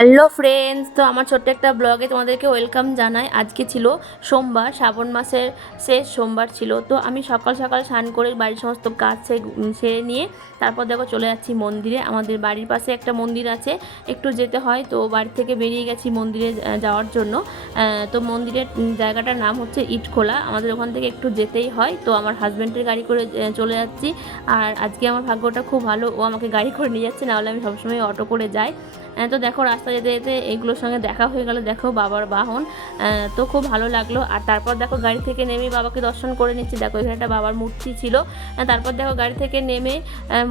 Hello friends তো আমার ছোট্ট একটা ব্লগে তোমাদেরকে ওয়েলকাম জানাই। আজকে ছিল সোমবার, শ্রাবণ মাসের শেষ সোমবার ছিল। তো আমি সকাল সকাল স্নান করে বাড়ির সমস্ত কাজ সেরে নিয়ে তারপর দেখো চলে যাচ্ছি মন্দিরে। আমাদের বাড়ির পাশে একটা মন্দির আছে, একটু যেতে হয়। তো বাড়ি থেকে বেরিয়ে গেছি মন্দিরে যাওয়ার জন্য। তো মন্দিরের জায়গাটার নাম হচ্ছে ইটখোলা। আমাদের ওখান থেকে একটু যেতেই হয়। তো আমার হাজব্যান্ডের গাড়ি করে চলে যাচ্ছি। আর আজকে আমার ভাগ্যটা খুব ভালো। ও আমাকে গাড়ি করে নিয়ে যাচ্ছে, নাহলে আমি সবসময় অটো করে যাই। তো দেখো রাস্তা যেতে যেতে এইগুলোর সঙ্গে দেখা হয়ে গেল, দেখো বাবার বাহন। তো খুব ভালো লাগল। আর তারপর দেখো গাড়ি থেকে নেমে বাবাকে দর্শন করে নিচ্ছি। দেখো এখানে একটা বাবার মূর্তি ছিল। তারপর দেখো গাড়ি থেকে নেমে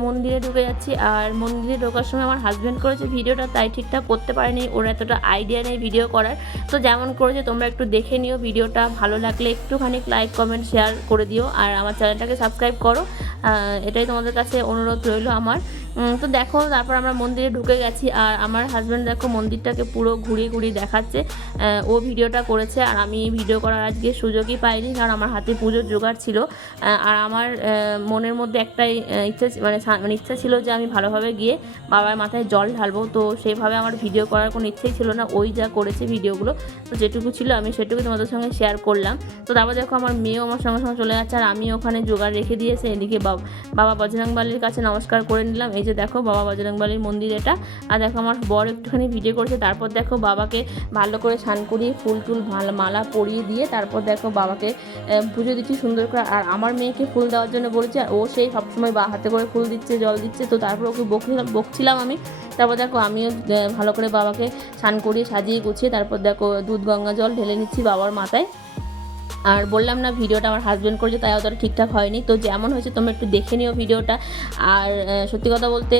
মন্দিরে ঢুকে যাচ্ছি। আর মন্দিরে ঢোকার সময় আমার হাজব্যান্ড করেছে ভিডিওটা, তাই ঠিকঠাক করতে পারেনি। ওর এতটা আইডিয়া নেই ভিডিও করার। তো যেমন করেছে, তোমরা একটু দেখে নিও ভিডিওটা। ভালো লাগলে একটুখানি লাইক কমেন্ট শেয়ার করে দিও। আর আমার চ্যানেলটাকে সাবস্ক্রাইব করো। এটাই তোমাদের কাছে অনুরোধ রইল আমার। তো দেখো, তারপর আমরা মন্দিরে ঢুকে গেছি আর আমার হাজব্যান্ড দেখো মন্দিরটাকে পুরো ঘুরিয়ে ঘুরিয়ে দেখাচ্ছে। ও ভিডিওটা করেছে আর আমি ভিডিও করার আজকে সুযোগই পাইনি কারণ আমার হাতে পুজোর জোগাড় ছিল। আর আমার মনের মধ্যে একটাই ইচ্ছা মানে মানে ইচ্ছা ছিল যে আমি ভালোভাবে গিয়ে বাবার মাথায় জল ঢালবো। তো সেইভাবে আমার ভিডিও করার কোনো ইচ্ছেই ছিল না। ওই যা করেছে ভিডিওগুলো, তো যেটুকু ছিল আমি সেটুকু তোমাদের সঙ্গে শেয়ার করলাম। তো তারপর দেখো আমার মেয়েও আমার সঙ্গে সঙ্গে চলে যাচ্ছে আর আমি ওখানে জোগাড় রেখে দিয়েছে এদিকে বাবা বাবা বজরংবালির কাছে নমস্কার করে নিলাম এই যে দেখো বাবা বজরংবালির মন্দির এটা। আর দেখো আমার বর একটুখানি ভিডিও করেছে, তারপর দেখো বাবাকে ভালো করে স্নান করিয়ে ফুল টুল মালা পরিয়ে দিয়ে তারপর দেখো বাবাকে পুজো দিচ্ছি সুন্দর করে। আর আমার মেয়েকে ফুল দেওয়ার জন্য বলেছে, আর ও সেই সবসময় বা হাতে করে ফুল দিচ্ছে, জল দিচ্ছে, তো তারপর ওকে বকছিলাম বকছিলাম আমি। তারপর দেখো আমিও ভালো করে বাবাকে স্নান করিয়ে সাজিয়ে গুছিয়ে তারপর দেখো দুধ গঙ্গা জল ঢেলে নিচ্ছি বাবার মাথায়। আর বললাম না ভিডিওটা আমার হাজব্যান্ড করেছে, তাই অতটা ঠিকঠাক হয়নি। তো যেমন হয়েছে, তোমরা একটু দেখে নিও ভিডিওটা। আর সত্যি কথা বলতে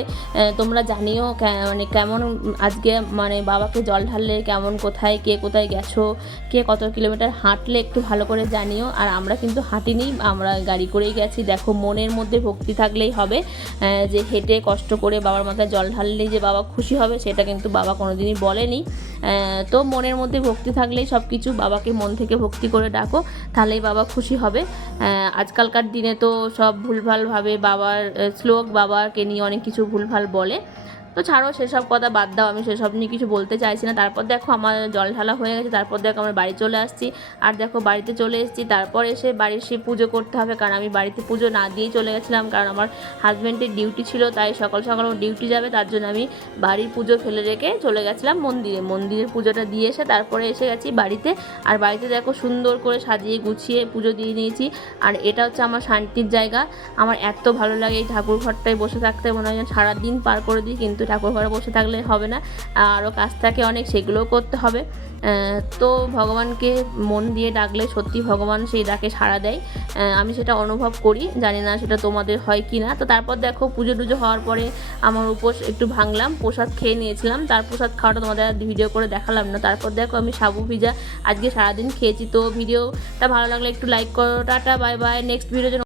তোমরা জানিও মানে কেমন আজকে মানে বাবাকে জল ঢাললে কেমন, কোথায়, কে কোথায় গেছো, কে কত কিলোমিটার হাঁটলে একটু ভালো করে জানিও। আর আমরা কিন্তু হাঁটিনি, আমরা গাড়ি করেই গেছি। দেখো, মনের মধ্যে ভক্তি থাকলেই হবে যে হেঁটে কষ্ট করে বাবার মাথায় জল ঢাললেই যে বাবা খুশি হবে, সেটা কিন্তু বাবা কোনোদিনই বলেনি। তো মনের মধ্যে ভক্তি থাকলেই সব কিছু বাবাকে মন থেকে ভক্তি করে ডাকো। তাহলেই বাবা খুশি হবে। আজকালকার দিনে তো সব ভুলভালভাবে বাবার শ্লোক বাবাকে নিয়ে অনেক কিছু ভুলভাল বলে। তো ছাড়ো, সেসব কথা বাদ দাও, আমি সেসব নিয়ে কিছু বলতে চাইছি না। তারপর দেখো আমার জল ঢালা হয়ে গেছে, তারপর দেখো আমরা বাড়ি চলে আসছি। আর দেখো বাড়িতে চলে এসেছি, তারপর এসে বাড়ির সে পুজো করতে হবে, কারণ আমি বাড়িতে পুজো না দিয়েই চলে গেছিলাম, কারণ আমার হাজব্যান্ডের ডিউটি ছিল, তাই সকাল সকাল ও ডিউটি যাবে, তার জন্য আমি বাড়ির পুজো ফেলে রেখে চলে গেছিলাম মন্দিরে। মন্দিরের পুজোটা দিয়ে এসে তারপরে এসে গেছি বাড়িতে। আর বাড়িতে দেখো সুন্দর করে সাজিয়ে গুছিয়ে পুজো দিয়ে নিয়েছি। আর এটা হচ্ছে আমার শান্তির জায়গা। আমার এত ভালো লাগে এই ঠাকুর ঘরটায় বসে থাকতে, মনে হয় সারাদিন পার করে দিই, কিন্তু ঠাকুর ঘরে বসে থাকলে হবে না, আরও কাজ থাকে অনেক, সেগুলোও করতে হবে। তো ভগবানকে মন দিয়ে ডাকলে সত্যি ভগবান সেই ডাকে সাড়া দেয়। আমি সেটা অনুভব করি, জানি না সেটা তোমাদের হয় কি না। তো তারপর দেখো পুজো টুজো হওয়ার পরে আমার উপোস একটু ভাঙলাম, প্রসাদ খেয়ে নিয়েছিলাম। তার প্রসাদ খাওয়াটা তোমাদের ভিডিও করে দেখালাম না। তারপর দেখো আমি সাবু ভিজা আজকে সারাদিন খেয়েছি, তো ভিডিওটা ভালো লাগলে একটু লাইক করো। Tata bye bye next video